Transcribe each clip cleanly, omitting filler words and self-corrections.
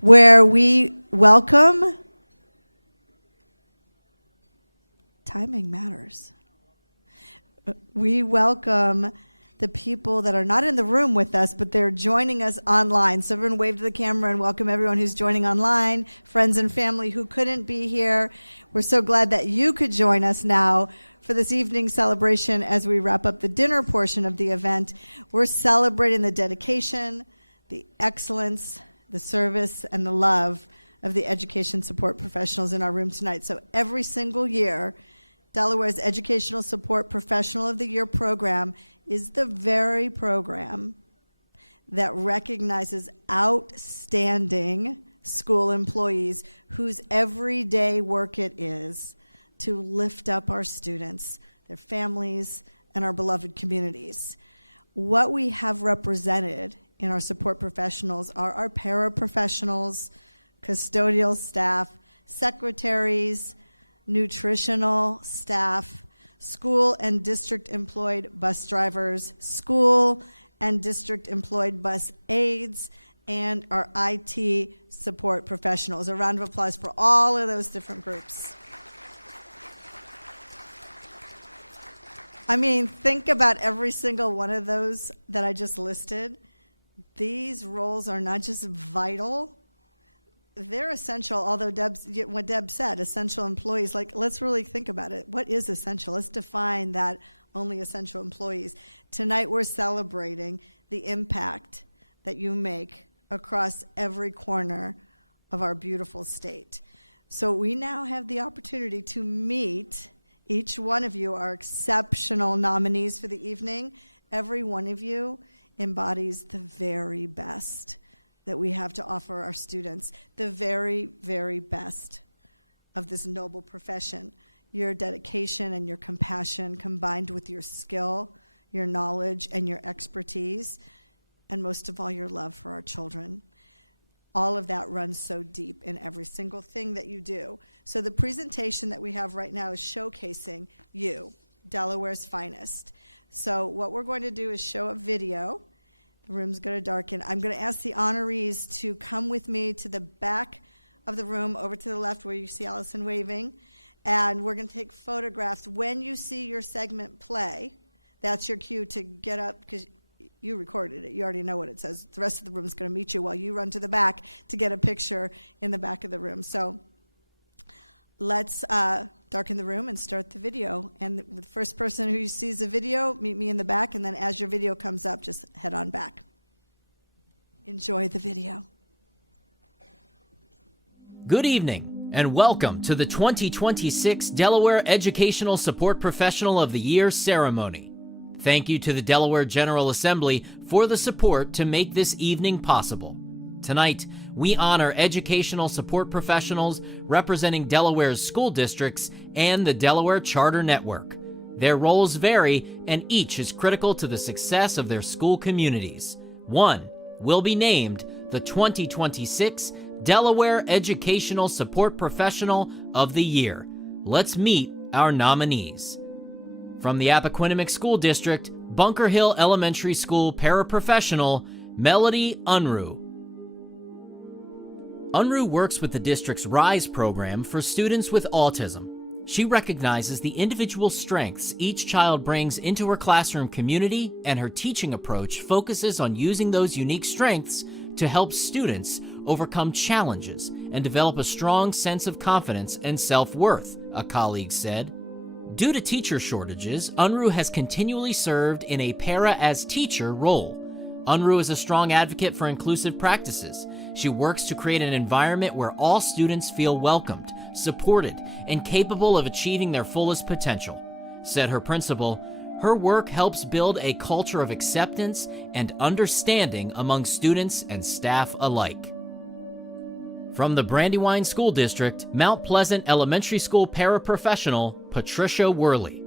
where we welcome, timing matters. We welcome the people that are not in the room with us, but they're joining us online. So everyone wave to the camera and welcome everyone who's joining online, friends and family who couldn't be here. We're so glad that you could join us now for this evening celebration as we wrap up the dinner portion of the event. We're celebrating the dedication, the excellence, the service, and the love of the education support professionals in our room tonight. So every single year, Delaware's Educational Support Professional of the Year program is the very program that recognizes outstanding school employees whose everyday work it is to lift up our students, their families, and our beloved communities. What we have represented in our support professionals are our paraprofessionals, custodial staff, secretaries, nutritional staff, school and district employed bus drivers, school and district employed bus aides, and our IT support professionals. A round of applause for all of those different groups. I mean, think about every single one of those that I just listed. These roles are not just vital, they're essential, although what Deb said, essential employees, like, let's really think about it. What is essential? Let's define that only essential employees. Tonight we're celebrating the impact that you make across every corner of our beautiful state. So we now have the opportunity to meet each one of you, our exceptional nominees for the evening. Every one of you embodies the very best that we have to offer our students, the very, very best of this noble profession. Your dedication and your compassion combined with your skill, your knowledge, and your expertise, and most of all, your love for our children. All of that runs so deep in every single thing that you do. So the presentation that we have right now is showcasing you, Delaware's finest. So what we're going to do is show a video. The room's going to darken. I'm going to ask the honorees to come with me to the back of the room, over to the left where you see Allison waving, and we're going to take photographs. When you see your segment play, that's your cue to get up, because you recorded it. You already know what it says. The rest of the room is going to meet you while you run to the back to get a picture in the back of the room. So let's darken the room and start the video. And the first person who sees the video, meet me in the back, and then as your video comes up, just head on back. Enjoy the video. Good evening, and welcome to the 2026 Delaware Educational Support Professional of the Year ceremony. Thank you to the Delaware General Assembly for the support to make this evening possible. Tonight, we honor educational support professionals representing Delaware's school districts and the Delaware Charter Network. Their roles vary, and each is critical to the success of their school communities. One will be named the 2026 Delaware Educational Support Professional of the Year. Let's meet our nominees. From the Appoquinimink School District, Bunker Hill Elementary School Paraprofessional, Melody Unruh. Unruh works with the district's RISE program for students with autism. She recognizes the individual strengths each child brings into her classroom community, and her teaching approach focuses on using those unique strengths to help students overcome challenges and develop a strong sense of confidence and self-worth, a colleague said. Due to teacher shortages, Unruh has continually served in a para-as-teacher role. Unruh is a strong advocate for inclusive practices. She works to create an environment where all students feel welcomed, supported, and capable of achieving their fullest potential. Said her principal, her work helps build a culture of acceptance and understanding among students and staff alike. From the Brandywine School District, Mount Pleasant Elementary School Paraprofessional, Patricia Worley.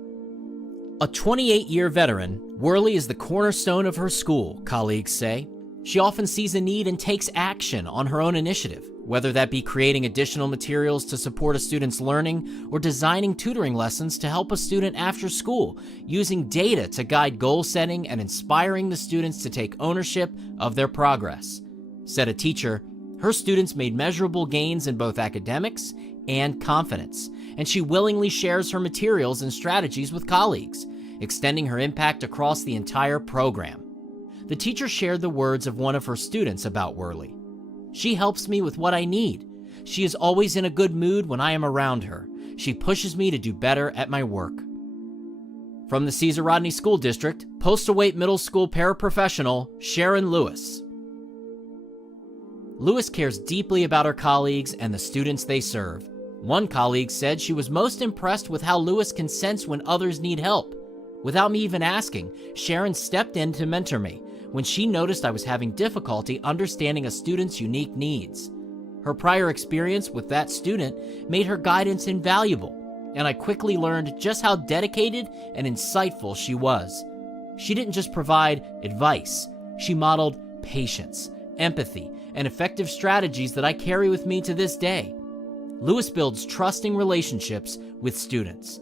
A 28-year veteran, Worley is the cornerstone of her school, colleagues say. She often sees a need and takes action on her own initiative, whether that be creating additional materials to support a student's learning or designing tutoring lessons to help a student after school, using data to guide goal setting and inspiring the students to take ownership of their progress. Said a teacher, Her students made measurable gains in both academics and confidence, and she willingly shares her materials and strategies with colleagues, extending her impact across the entire program. The teacher shared the words of one of her students about Worley. "She helps me with what I need. She is always in a good mood when I am around her. She pushes me to do better at my work." From the Caesar Rodney School District, Postlethwaite Middle School paraprofessional Sharon Lewis. Lewis cares deeply about her colleagues and the students they serve. One colleague said she was most impressed with how Lewis can sense when others need help. Without me even asking, Sharon stepped in to mentor me when she noticed I was having difficulty understanding a student's unique needs. Her prior experience with that student made her guidance invaluable, and I quickly learned just how dedicated and insightful she was. She didn't just provide advice, she modeled patience, empathy, and effective strategies that I carry with me to this day. Lewis builds trusting relationships with students.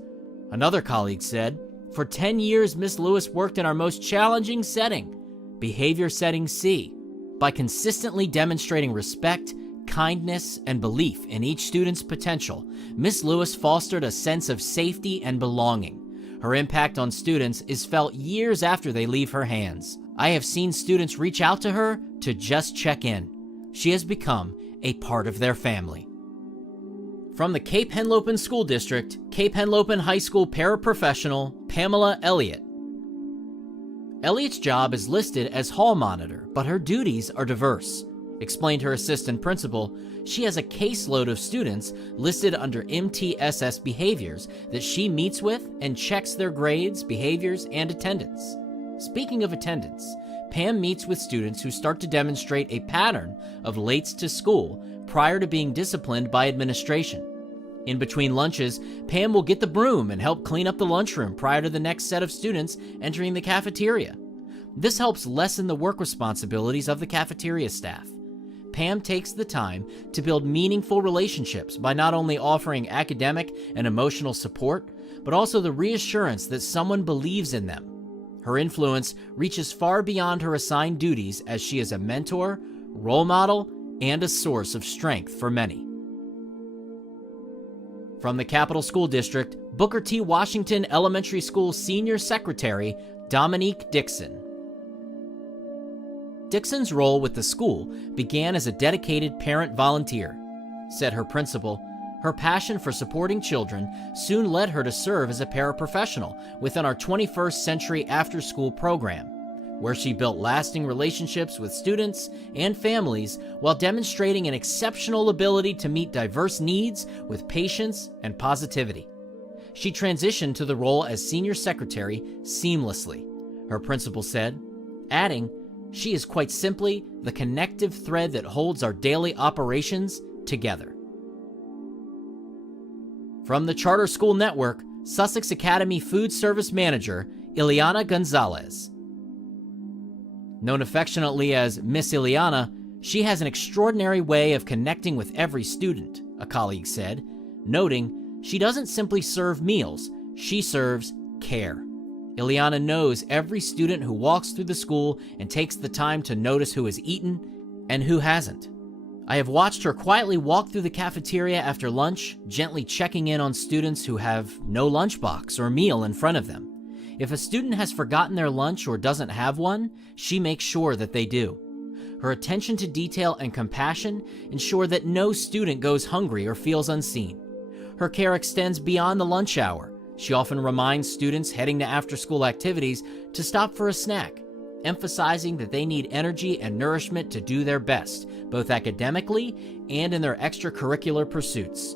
Another colleague said, "For 10 years, Miss Lewis worked in our most challenging setting, Behavior Setting C. By consistently demonstrating respect, kindness, and belief in each student's potential, Miss Lewis fostered a sense of safety and belonging. Her impact on students is felt years after they leave her hands. I have seen students reach out to her to just check in. She has become a part of their family." From the Cape Henlopen School District, Cape Henlopen High School paraprofessional Pamela Elliott. Elliott's job is listed as hall monitor, but her duties are diverse. Explained her assistant principal, she has a caseload of students listed under MTSS behaviors that she meets with and checks their grades, behaviors, and attendance. Speaking of attendance, Pam meets with students who start to demonstrate a pattern of lates to school prior to being disciplined by administration. In between lunches, Pam will get the broom and help clean up the lunchroom prior to the next set of students entering the cafeteria. This helps lessen the work responsibilities of the cafeteria staff. Pam takes the time to build meaningful relationships by not only offering academic and emotional support, but also the reassurance that someone believes in them. Her influence reaches far beyond her assigned duties as she is a mentor, role model, and a source of strength for many. From the Capital School District, Booker T. Washington Elementary School Senior Secretary Dominique Dixon. Dixon's role with the school began as a dedicated parent volunteer. Said her principal, her passion for supporting children soon led her to serve as a paraprofessional within our 21st Century After-School program, where she built lasting relationships with students and families while demonstrating an exceptional ability to meet diverse needs with patience and positivity. She transitioned to the role as senior secretary seamlessly, her principal said, adding, "She is quite simply the connective thread that holds our daily operations together." From the Charter School Network, Sussex Academy Food Service Manager Ileana Gonzalez. Known affectionately as Miss Ileana, she has an extraordinary way of connecting with every student, a colleague said, noting she doesn't simply serve meals, she serves care. Ileana knows every student who walks through the school and takes the time to notice who has eaten and who hasn't. I have watched her quietly walk through the cafeteria after lunch, gently checking in on students who have no lunchbox or meal in front of them. If a student has forgotten their lunch or doesn't have one, she makes sure that they do. Her attention to detail and compassion ensure that no student goes hungry or feels unseen. Her care extends beyond the lunch hour. She often reminds students heading to after-school activities to stop for a snack, emphasizing that they need energy and nourishment to do their best, both academically and in their extracurricular pursuits.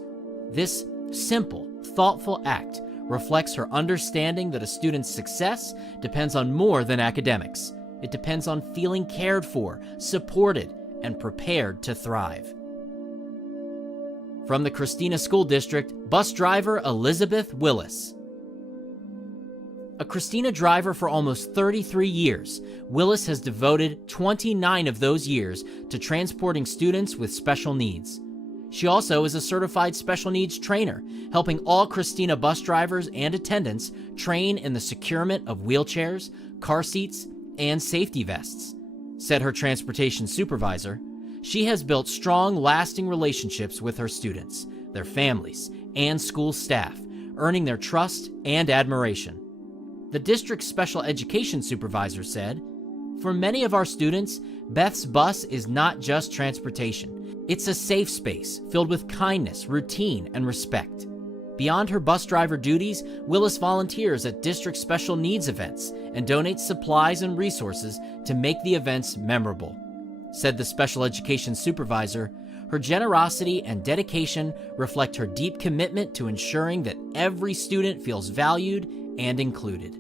This simple, thoughtful act reflects her understanding that a student's success depends on more than academics. It depends on feeling cared for, supported, and prepared to thrive. From the Christina School District, bus driver Elizabeth Willis. A Christina driver for almost 33 years, Willis has devoted 29 of those years to transporting students with special needs. She also is a certified special needs trainer, helping all Christina bus drivers and attendants train in the securement of wheelchairs, car seats, and safety vests. Said her transportation supervisor, she has built strong, lasting relationships with her students, their families, and school staff, earning their trust and admiration. The district's special education supervisor said, "For many of our students, Beth's bus is not just transportation. It's a safe space filled with kindness, routine, and respect." Beyond her bus driver duties, Willis volunteers at district special needs events and donates supplies and resources to make the events memorable. Said the special education supervisor, her generosity and dedication reflect her deep commitment to ensuring that every student feels valued and included.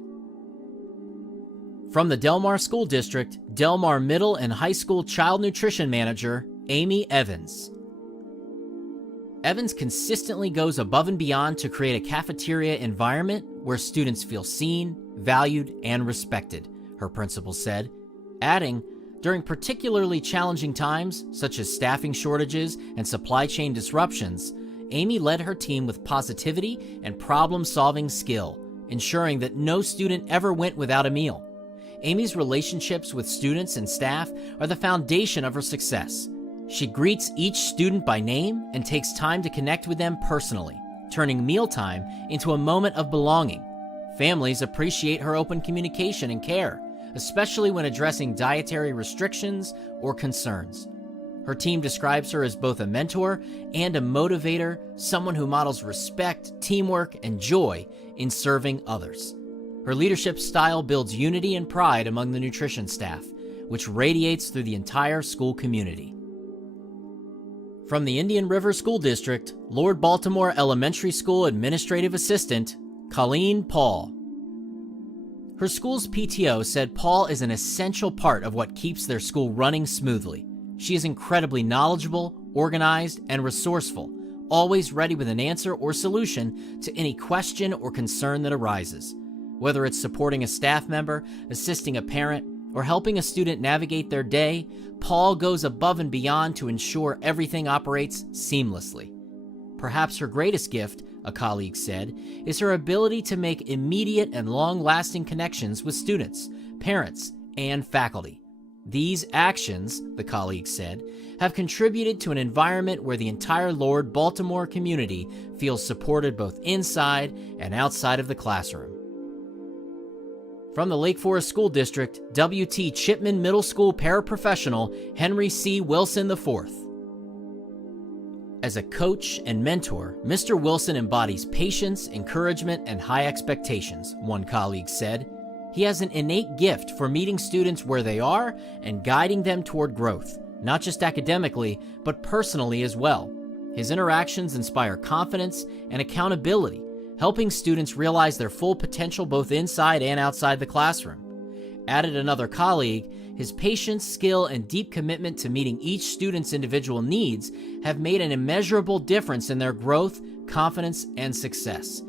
From the Delmar School District, Delmar Middle and High School Child Nutrition Manager, Amy Evans. Evans consistently goes above and beyond to create a cafeteria environment where students feel seen, valued, and respected, her principal said, adding, "During particularly challenging times, such as staffing shortages and supply chain disruptions, Amy led her team with positivity and problem-solving skill, ensuring that no student ever went without a meal. Amy's relationships with students and staff are the foundation of her success. She greets each student by name and takes time to connect with them personally, turning mealtime into a moment of belonging. Families appreciate her open communication and care, especially when addressing dietary restrictions or concerns. Her team describes her as both a mentor and a motivator, someone who models respect, teamwork, and joy in serving others. Her leadership style builds unity and pride among the nutrition staff, which radiates through the entire school community." From the Indian River School District, Lord Baltimore Elementary School Administrative Assistant, Colleen Paul. Her school's PTO said Paul is an essential part of what keeps their school running smoothly. She is incredibly knowledgeable, organized, and resourceful, always ready with an answer or solution to any question or concern that arises. Whether it's supporting a staff member, assisting a parent, or helping a student navigate their day, Paul goes above and beyond to ensure everything operates seamlessly. Perhaps her greatest gift, a colleague said, is her ability to make immediate and long-lasting connections with students, parents, and faculty. These actions, the colleague said, have contributed to an environment where the entire Lord Baltimore community feels supported both inside and outside of the classroom. From the Lake Forest School District, W.T. Chipman Middle School paraprofessional Henry C. Wilson IV. As a coach and mentor, Mr. Wilson embodies patience, encouragement, and high expectations, one colleague said. He has an innate gift for meeting students where they are and guiding them toward growth, not just academically, but personally as well. His interactions inspire confidence and accountability, helping students realize their full potential both inside and outside the classroom. Added another colleague, his patience, skill, and deep commitment to meeting each student's individual needs have made an immeasurable difference in their growth, confidence, and success.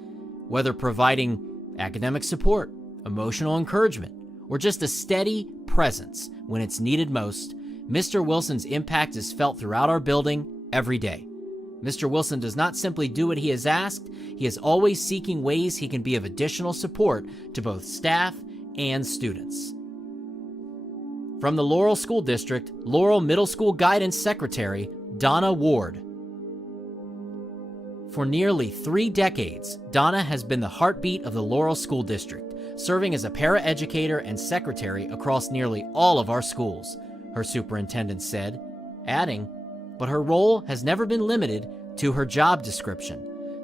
Whether providing academic support, emotional encouragement, or just a steady presence when it's needed most, Mr. Wilson's impact is felt throughout our building every day. Mr. Wilson does not simply do what he is asked, he is always seeking ways he can be of additional support to both staff and students. From the Laurel School District, Laurel Middle School Guidance Secretary, Donna Ward. For nearly 3 decades, Donna has been the heartbeat of the Laurel School District, serving as a paraeducator and secretary across nearly all of our schools, her superintendent said, adding, "But her role has never been limited to her job description.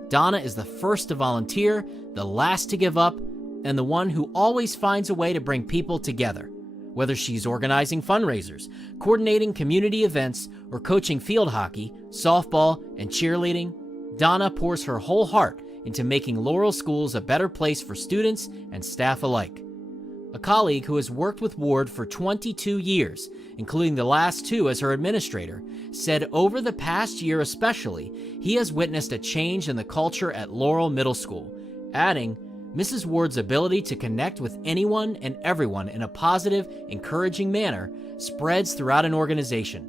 Donna is the first to volunteer, the last to give up, and the one who always finds a way to bring people together. Whether she's organizing fundraisers, coordinating community events, or coaching field hockey, softball, and cheerleading, Donna pours her whole heart into making Laurel schools a better place for students and staff alike." A colleague who has worked with Ward for 22 years, including the last 2 as her administrator, said over the past year especially, he has witnessed a change in the culture at Laurel Middle School, adding, "Mrs. Ward's ability to connect with anyone and everyone in a positive, encouraging manner spreads throughout an organization.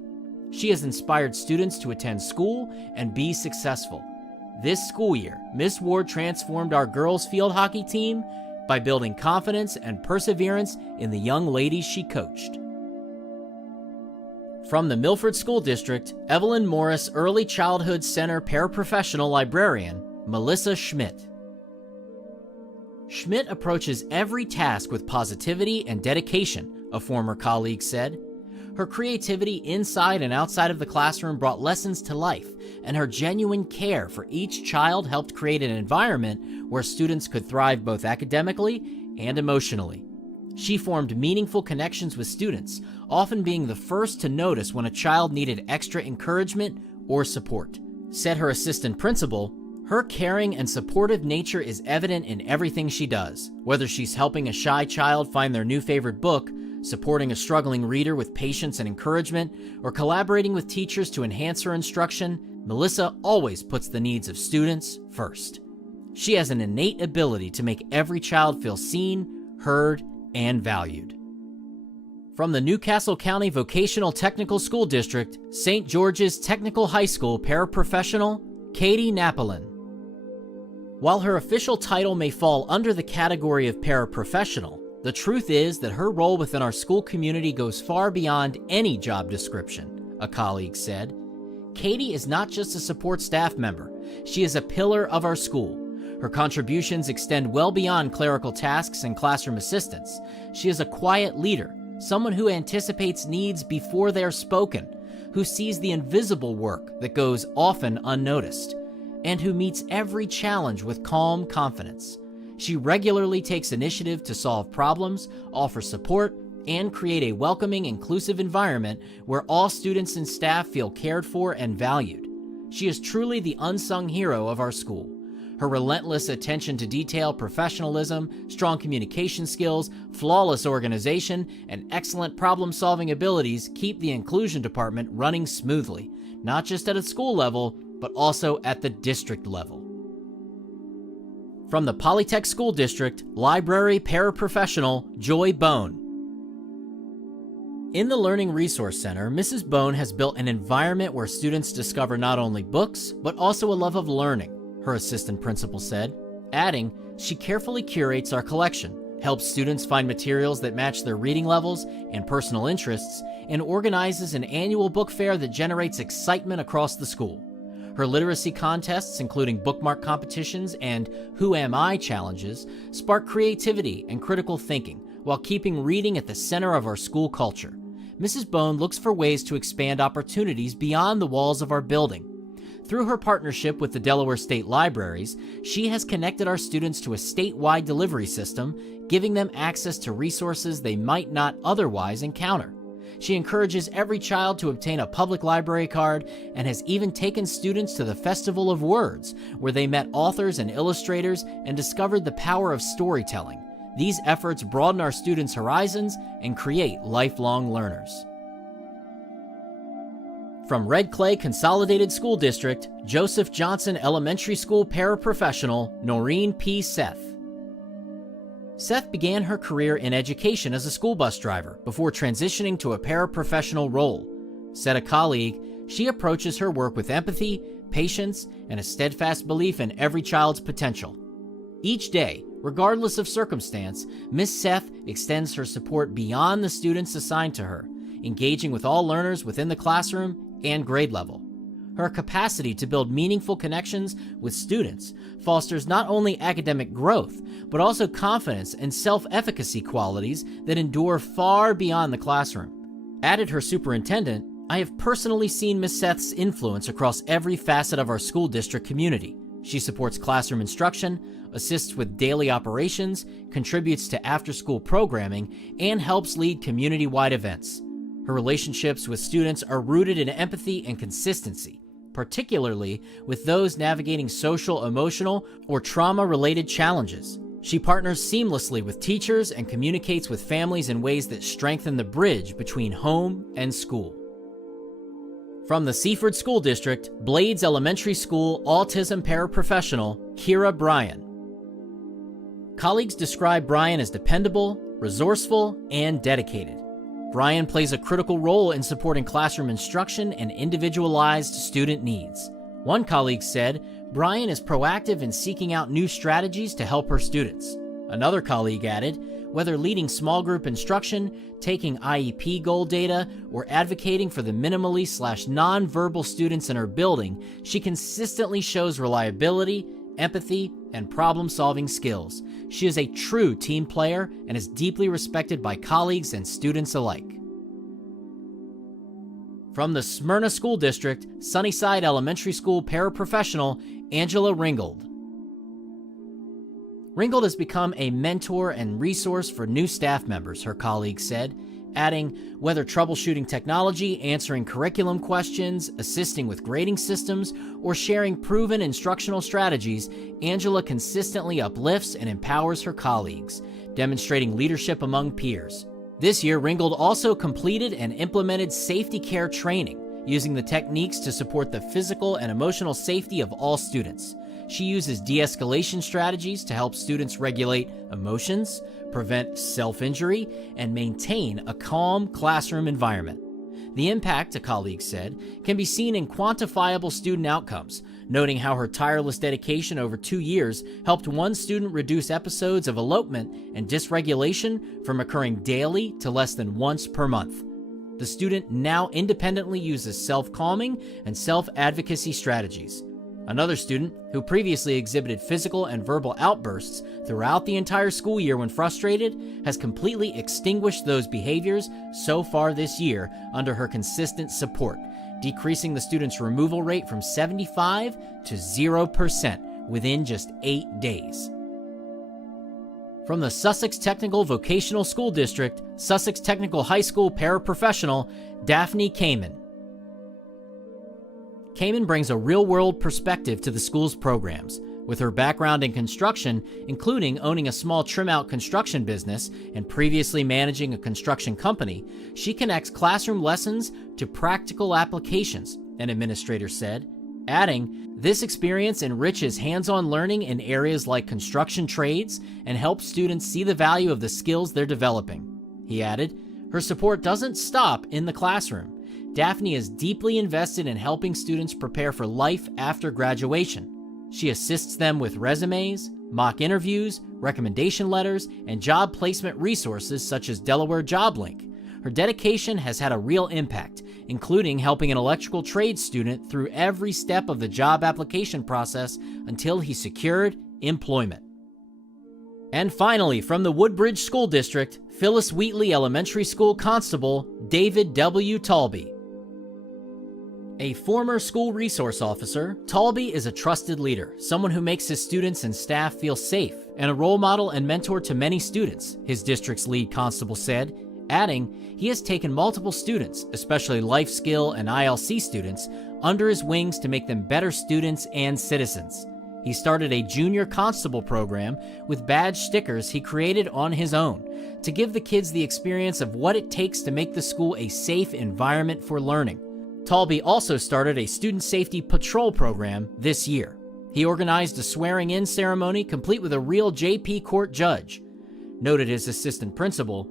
She has inspired students to attend school and be successful. This school year, Miss Ward transformed our girls' field hockey team by building confidence and perseverance in the young ladies she coached." From the Milford School District, Evelyn Morris Early Childhood Center paraprofessional librarian, Melissa Schmidt. Schmidt approaches every task with positivity and dedication, a former colleague said. Her creativity inside and outside of the classroom brought lessons to life, and her genuine care for each child helped create an environment where students could thrive both academically and emotionally. She formed meaningful connections with students, often being the first to notice when a child needed extra encouragement or support. Said her assistant principal, her caring and supportive nature is evident in everything she does, whether she's helping a shy child find their new favorite book, supporting a struggling reader with patience and encouragement, or collaborating with teachers to enhance her instruction. Melissa always puts the needs of students first. She has an innate ability to make every child feel seen, heard, and valued. From the Newcastle County Vocational Technical School District, St. George's Technical High School paraprofessional, Katie Napolin. While her official title may fall under the category of paraprofessional, the truth is that her role within our school community goes far beyond any job description, a colleague said. Katie is not just a support staff member. She is a pillar of our school. Her contributions extend well beyond clerical tasks and classroom assistance. She is a quiet leader, someone who anticipates needs before they are spoken, who sees the invisible work that goes often unnoticed, and who meets every challenge with calm confidence. She regularly takes initiative to solve problems, offer support, and create a welcoming, inclusive environment where all students and staff feel cared for and valued. She is truly the unsung hero of our school. Her relentless attention to detail, professionalism, strong communication skills, flawless organization, and excellent problem-solving abilities keep the inclusion department running smoothly, not just at a school level, but also at the district level. From the Polytech School District, library paraprofessional Joy Bone. In the Learning Resource Center, Mrs. Bone has built an environment where students discover not only books, but also a love of learning, her assistant principal said, adding, she carefully curates our collection, helps students find materials that match their reading levels and personal interests, and organizes an annual book fair that generates excitement across the school. Her literacy contests, including bookmark competitions and Who Am I challenges, spark creativity and critical thinking while keeping reading at the center of our school culture. Mrs. Bone looks for ways to expand opportunities beyond the walls of our building. Through her partnership with the Delaware State Libraries, she has connected our students to a statewide delivery system, giving them access to resources they might not otherwise encounter. She encourages every child to obtain a public library card and has even taken students to the Festival of Words, where they met authors and illustrators and discovered the power of storytelling. These efforts broaden our students' horizons and create lifelong learners. From Red Clay Consolidated School District, Joseph Johnson Elementary School paraprofessional Noreen P. Seth. Seth began her career in education as a school bus driver before transitioning to a paraprofessional role. Said a colleague, she approaches her work with empathy, patience, and a steadfast belief in every child's potential. Each day, regardless of circumstance, Miss Seth extends her support beyond the students assigned to her, engaging with all learners within the classroom and grade level. Her capacity to build meaningful connections with students fosters not only academic growth, but also confidence and self-efficacy qualities that endure far beyond the classroom. Added her superintendent, I have personally seen Miss Seth's influence across every facet of our school district community. She supports classroom instruction, assists with daily operations, contributes to after-school programming, and helps lead community-wide events. Her relationships with students are rooted in empathy and consistency, particularly with those navigating social, emotional, or trauma-related challenges. She partners seamlessly with teachers and communicates with families in ways that strengthen the bridge between home and school. From the Seaford School District, Blades Elementary School autism paraprofessional, Kira Bryan. Colleagues describe Bryan as dependable, resourceful, and dedicated. Bryan plays a critical role in supporting classroom instruction and individualized student needs. One colleague said, Bryan is proactive in seeking out new strategies to help her students. Another colleague added, Whether leading small group instruction, taking IEP goal data, or advocating for the minimally/nonverbal students in her building, she consistently shows reliability, empathy, and problem-solving skills. She is a true team player and is deeply respected by colleagues and students alike. From the Smyrna School District, Sunnyside Elementary School paraprofessional Angela Ringgold. Ringgold has become a mentor and resource for new staff members, her colleagues said, adding, whether troubleshooting technology, answering curriculum questions, assisting with grading systems, or sharing proven instructional strategies, Angela consistently uplifts and empowers her colleagues, demonstrating leadership among peers. This year, Ringgold also completed and implemented safety care training, using the techniques to support the physical and emotional safety of all students. She uses de-escalation strategies to help students regulate emotions, prevent self-injury, and maintain a calm classroom environment. The impact, a colleague said, can be seen in quantifiable student outcomes, noting how her tireless dedication over 2 years helped one student reduce episodes of elopement and dysregulation from occurring daily to less than once per month. The student now independently uses self-calming and self-advocacy strategies. Another student, who previously exhibited physical and verbal outbursts throughout the entire school year when frustrated, has completely extinguished those behaviors so far this year under her consistent support, decreasing the student's removal rate from 75 to 0% within just 8 days. From the Sussex Technical Vocational School District, Sussex Technical High School paraprofessional Daphne Kamen. Kamen brings a real-world perspective to the school's programs. With her background in construction, including owning a small trim-out construction business and previously managing a construction company, she connects classroom lessons to practical applications, an administrator said, adding, this experience enriches hands-on learning in areas like construction trades and helps students see the value of the skills they're developing. He added, her support doesn't stop in the classroom. Daphne is deeply invested in helping students prepare for life after graduation. She assists them with resumes, mock interviews, recommendation letters, and job placement resources such as Delaware Job Link. Her dedication has had a real impact, including helping an electrical trade student through every step of the job application process until he secured employment. And finally, from the Woodbridge School District, Phyllis Wheatley Elementary School Constable David W. Talby. A former school resource officer, Talby is a trusted leader, someone who makes his students and staff feel safe, and a role model and mentor to many students, his district's lead constable said, adding, he has taken multiple students, especially life skill and ILC students, under his wings to make them better students and citizens. He started a junior constable program with badge stickers he created on his own to give the kids the experience of what it takes to make the school a safe environment for learning. Talby also started a student safety patrol program this year. He organized a swearing-in ceremony complete with a real JP court judge. Noted his assistant principal,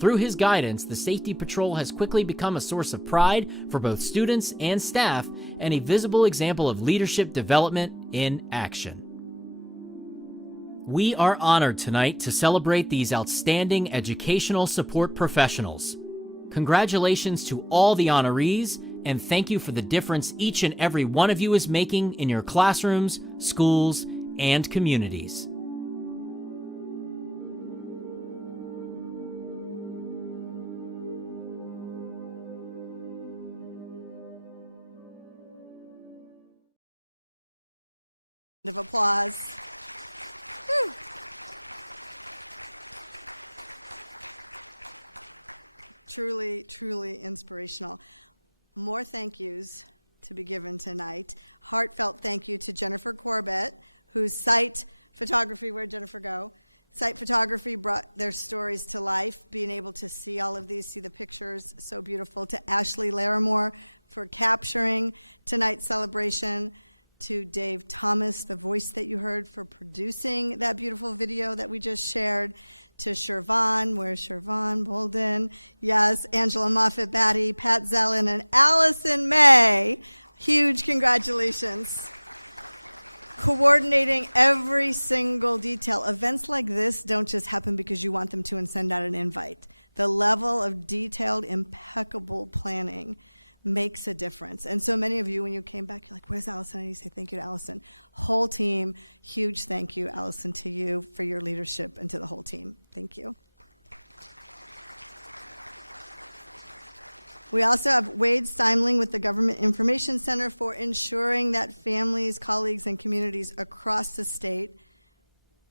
through his guidance, the safety patrol has quickly become a source of pride for both students and staff and a visible example of leadership development in action. We are honored tonight to celebrate these outstanding educational support professionals. Congratulations to all the honorees, and thank you for the difference each and every one of you is making in your classrooms, schools, and communities. Of applause. Whew. Truly, truly inspirational. More thank yous to be given tonight. Heartfelt thank you to Jennifer Corbett, whose site photography, where'd Jennifer go? Site photography brought their stories to life, being able to see all of these, see the pictures, so beautiful. To Ashley Larimore for capturing tonight's celebration. To Dave Thomas, the voice that you heard, for producing that beautiful video that we just shared. To Shervon, where's Shervon Bolden? Yes, Angela Moffett Batty, Pat Zellin, and Allison May. Huge congratulations. coordinating every single detail. Events like this don't just happen because you want them to and send out an invite. The level of detailed, impeccable planning makes a difference. And so many of you, when you came back, you're like, where's Allison? And you say thank you to Allison. Whole team, huge thank you, Allison, to you for your leadership and to the whole team. Thank you. We also have Wade Steimling with the Government Information Center for ensuring that families, colleagues, and communities across the state,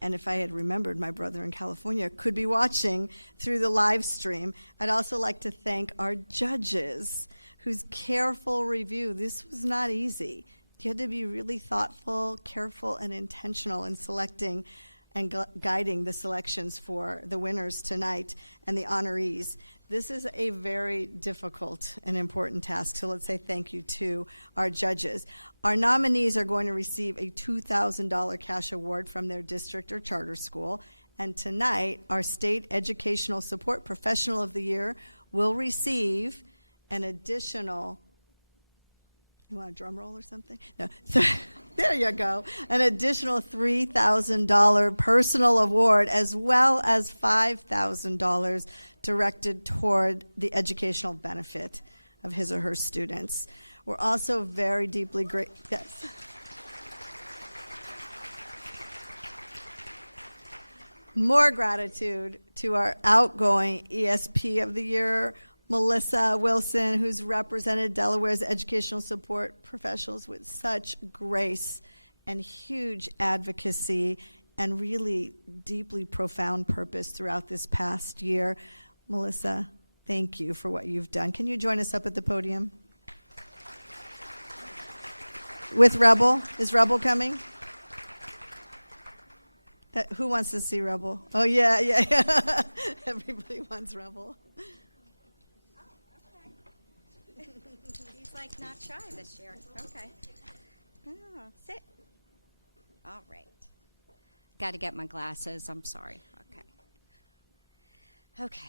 and if I had remembered, my brother in California could be watching through the live stream. I'd also like to thank our judges whose careful review. This was not easy. You had to be really thoughtful, careful, and intentional in selecting and guiding the selections for the winners tonight and the honorees. This is a very difficult and important task, so let's say thank you to our judges. Our nominees are going to receive a $2,000 cash award from their district or charter school, and tonight, our State Educational Support Professional of the Year will receive an additional, you want a drum roll or something? No. There you go. An additional $3,000 personal award, as well as $5,000 directed toward the educational benefit of his or her students. We're also very deeply grateful. Yes. More gratitude to our outgoing ESP of the Year, Melissa Wilson, who's represented Delaware's educational support professionals with such grace and huge advocacy and really deeply profound purpose throughout this past year. Melissa, thank you for what you've done. Can you join us up at the podium? With Rebel. Is Rebel coming? Who wants to see Rebel? Oh, yeah. Everybody wants Rebel. He's like not shy this year. Okay. Oh, sit. All right. Got to get my glasses. I'm sorry. Okay.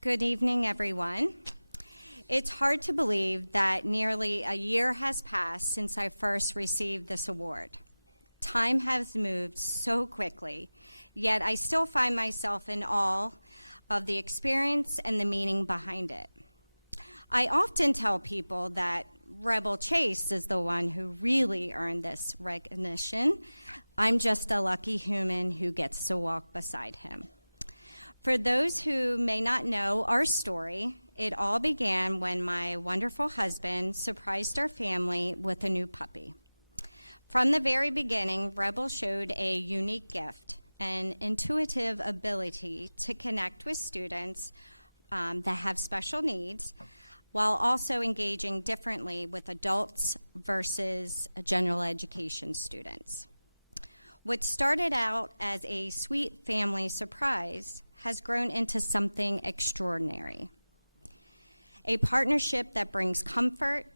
Good evening, everyone. It's hard to believe that nearly a year has passed since I first received this award. Time has moved so quickly, yet I still find myself in awe of the experience and the meaning behind it. I often tell people that Rebel Chase is the one who really earned this recognition. I'm just a lucky human who gets to walk beside him. For those who may not know our story, it all began when my wonderful husband surprised our family with a new puppy. From the very beginning, Rebel showed a unique gift, an intuitive ability to connect with students that have special needs, while also engaging differently with adults versus general education students. What started out as a sweet family surprise has grown into something extraordinary. A partnership that brings comfort,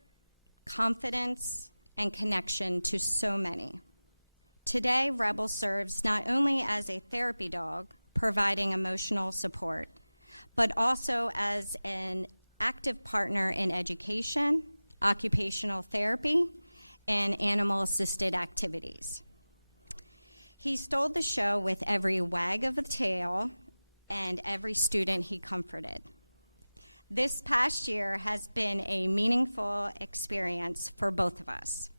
confidence, and connection to so many. Today, Rebel serves not only as a therapy dog, providing emotional support, but also as an active partner in education, occupational therapy, and animal-assisted activities. He stole the show with every wag of the tail and every student he comforted. This past year has been a meaningful experience for both of us,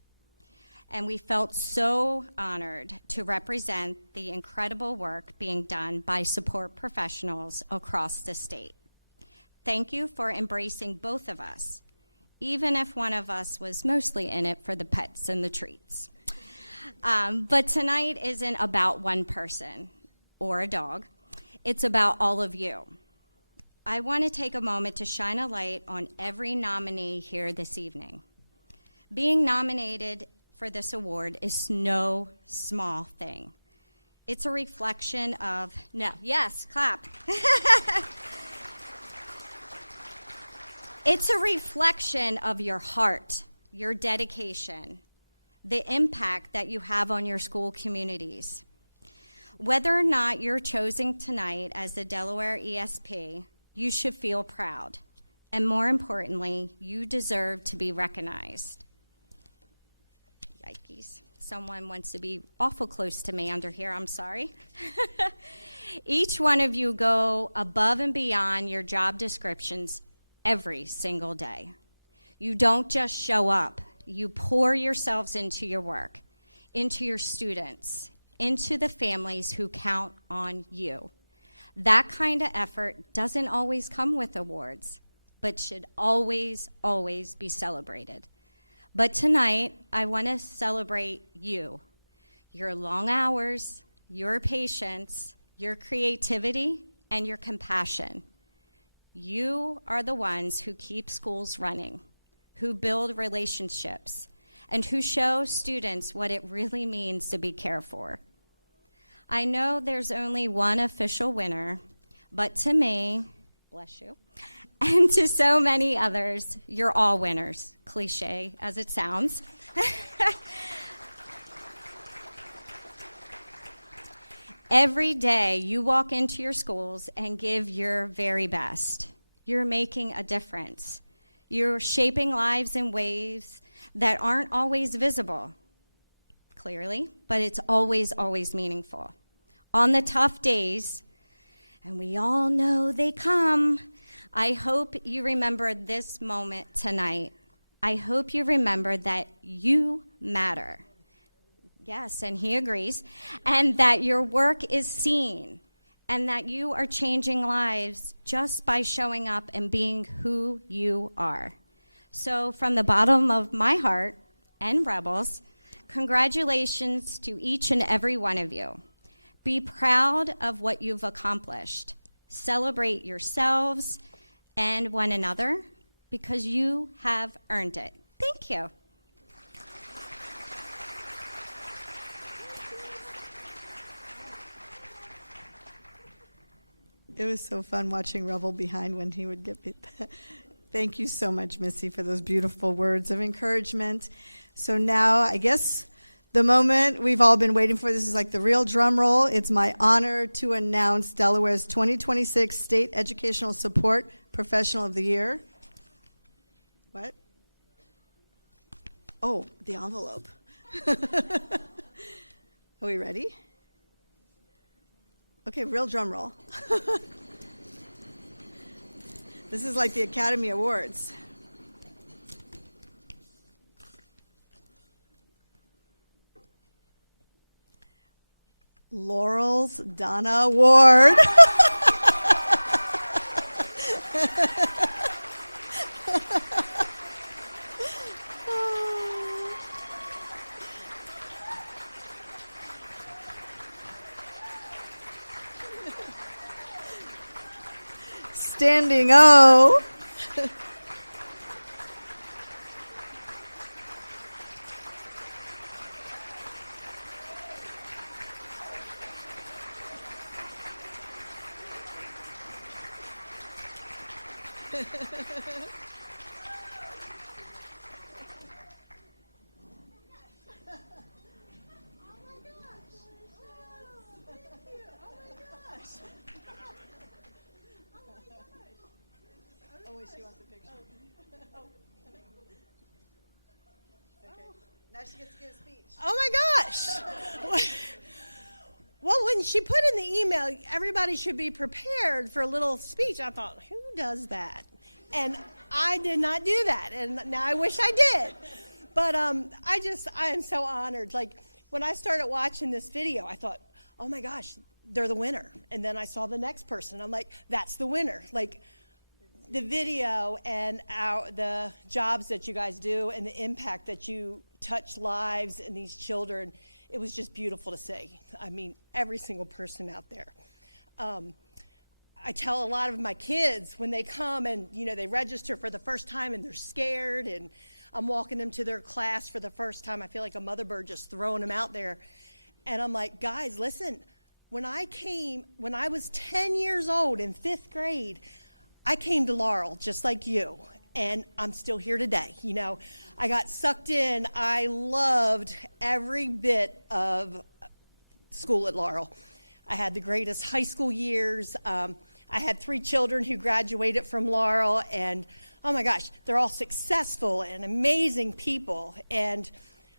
and we felt so honored to represent the incredible work being done by support professionals across the state. Thank you for embracing both of us, even if one of us was mostly in it for the pets and the treats. But tonight isn't about one person or a dog. It's about all of you. I want to take a moment to shine a light on every nominee here this evening. Being nominated for this award is no small thing. It's a reflection of, yes, clap. It's a reflection of your heart, your dedication, the impact that you have on your school communities. Whether or not you're chosen tonight as the Delaware ESP, you should feel proud. And more importantly, you deserve to be recognized. Yikes. Someone wants to be awful close to me under here. I'm sorry. Each one of you go above and beyond your job descriptions every single day. You don't just show up. You pour yourselves into your work, into your students, into the families who count on you. That kind of effort doesn't always come with awards, but should always, always be celebrated. But tonight, I want to celebrate you, your long hours, your patience, your creativity, and your compassion. You are the ones who keep schools running, who build relationships, and who show students what it really means to be cared for. I know there's only one official winner, but to me, bless you, and to so many others, you're all winners, cliche as it sounds. Every day you walk into your schools and give your very best. You're making a difference. You're shaping lives in ways that aren't always visible, clearly, but it's always, always meaningful. On the tough days, and we all know they come, I hope you remember this moment tonight. I hope you remember that you matter. Yes, and he agrees. And that your work is seen, and that you are changing lives just by showing up and being who you are. So from the bottom of my heart and Rebels, congratulations to each and every one of you. Be proud of what you've accomplished. Celebrate yourselves and one another because you have earned it. Thank you. It was so fun watching Revel behind when he would get beat. Thank you so much, Missy, for those beautiful words of encouragement. So now, I guess the moment we've all been waiting for, this is like the real drum roll. It's my honor to announce Delaware's 2026 State Educational Support Professional of the Year. What? Oh, the envelope. Are we ready? Okay, real drum roll. This is like the Academy Awards. Laurel's Donna Award. Standing O. She wants a picture. Okay. Now she gets to give a speech. Oh my gosh. Well, when she put in the email, everybody should be prepared for a little speech. I thought, who does that? And I did not do that. And now I wish I did. But I am so honored. Like, when I started watching this video, I thought, oh my gosh, they're the winner. And then I saw the next person. I'm like, that's the winner. Like, the video and the jobs that you guys do and the impact that you touch lives and these children, it was just beautiful to see. I mean, every single person out there. I tell a lot of my kids when they come and, they register for the first time and they're scared, and I'm walking them to their class for the first time. I feel like a mother bird just throwing them out there. And I'm like, guys, listen, when I was 10 years old in 5th grade, I came to Laurel just like you, and I'm still here today. I got sucked in. I loved every bit of school at Laurel. I had the greatest high school years. I had 3 children who graduated from Laurel, and oh my gosh, they're all successful and amazing people. And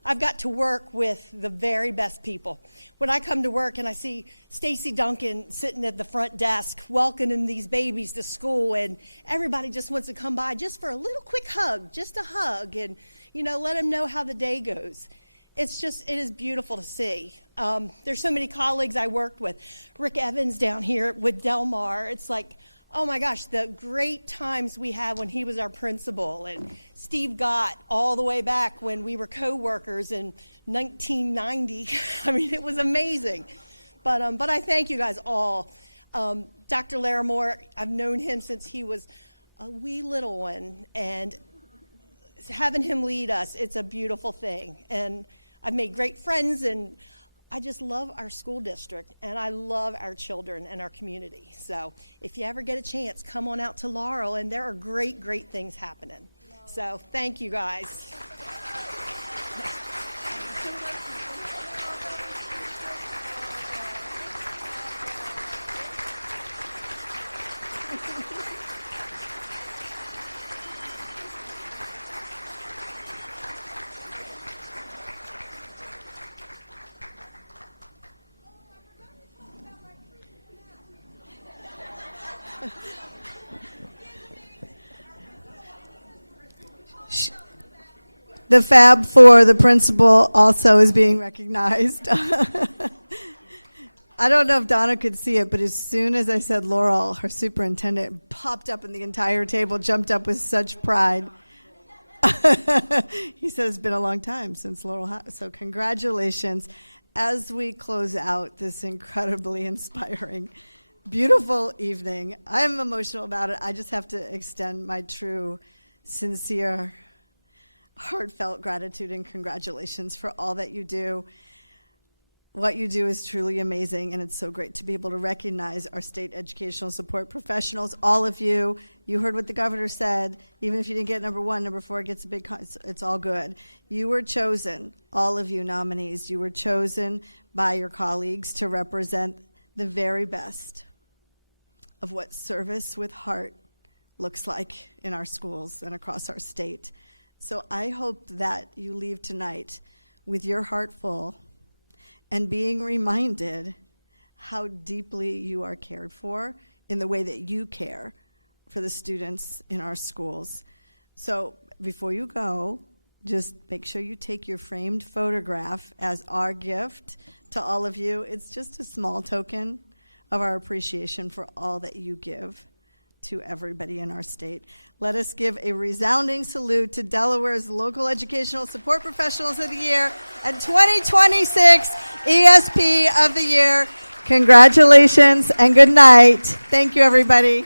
I've got to work with the very best people. When I come to work and I see Stacy Duncan sitting at the front desk welcoming these babies to school, and everybody just wants to come by just for a little quick hug, just a hug, and let them know how the day goes. It is beautiful to see. There's so many colleagues I worked with. Rick Evans down here with Delmar. It's like, oh my gosh, the great times we had when he was our principal, and Steve Gott all the way back when we were co-workers in 1990. I mean, it was amazing. But I thank you guys all. Dr. Larimore, I've known him since he was a wee little one, and having him lead us, it's a beautiful thing. And I've made great friends, and I just love our school district, and I love our children and our community. So if you ever get a chance, come on out to Laurel, and there are great, great things happening. So thank you, guys. The Fab for the principal also is being recognized. I don't know if Donna could see it, but as soon as I said Laurel, her superintendent popped up and the entire table jumped up with such pride. He said it's been a long time since Laurel. So congratulations as we close out this incredibly inspiring, beautiful evening. I'm emotional about it. I just have to extend my true, sincere, heartfelt gratitude and congratulations for all that you do. What you do is truly amazing, and it's so great to be able to recognize our state educational support professionals, all of you. You heard what the governor said. Even if you didn't get number 1, number 4 gets a big, it's all good. You were chosen, all of you nominees, you were chosen by your colleagues to represent the very best of what service with heart looks like in our schools and across our state. So I hope that you leave tonight with your heart full and being reminded how deeply you are cared for in the way that you care for the students in our schools. So before you go, just make sure you take your framed photograph as our gift to all of you. It's just a small token of our appreciation for all that you give to everybody in our state. Let us give a resounding salute to Delaware's Local Educational Support Professionals of the Year and 2026 ESP of the Year. Congratulations and good night. Thank you, everybody.